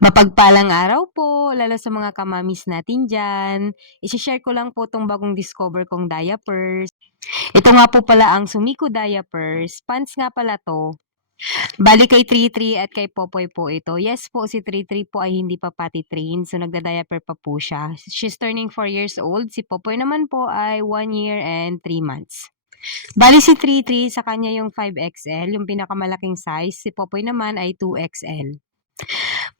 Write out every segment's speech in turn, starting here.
Mapagpalang araw po, lalo sa mga kamamis natin dyan. Isishare ko lang po tong bagong discover kong diapers. Ito nga po pala ang Sumiko diapers. Pants nga pala to. Bali kay 33 at kay Popoy po ito. Yes po, si 33 po ay hindi pa potty trained, so nagda-diaper pa po siya. She's turning 4 years old. Si Popoy naman po ay 1 year and 3 months. Bali si 33 sa kanya yung 5XL, yung pinakamalaking size. Si Popoy naman ay 2XL.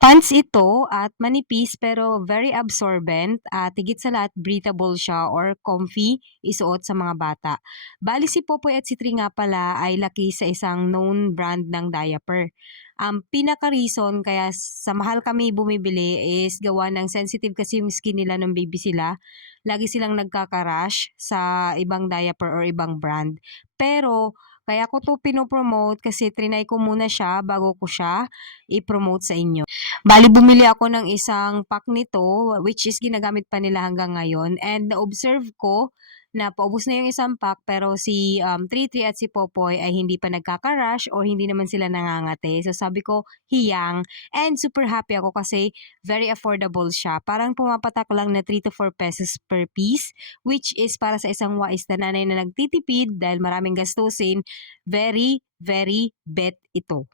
Pants ito at manipis pero very absorbent at higit sa lahat breathable siya or comfy isuot sa mga bata. Bali si Popoy at si Tri nga pala ay laki sa isang known brand ng diaper. Ang pinaka-reason kaya sa mahal kami bumibili is gawa ng sensitive kasi yung skin nila ng baby sila. Lagi silang nagkaka-rash sa ibang diaper or ibang brand. Pero kaya ko to pinopromote kasi trinay ko muna siya bago ko siya i-promote sa inyo. Bali bumili ako ng isang pack nito which is ginagamit pa nila hanggang ngayon and na-observe ko na paubos na yung isang pack pero si 33 at si Popoy ay hindi pa nagkaka-rash or hindi naman sila nangangate. So sabi ko, hiyang. And super happy ako kasi very affordable siya. Parang pumapatak lang na 3 to 4 pesos per piece which is para sa isang wais na nanay na nagtitipid dahil maraming gastusin. Very, very bet ito.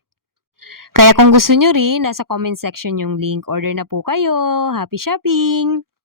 Kaya kung gusto nyo rin, nasa comment section yung link. Order na po kayo. Happy shopping!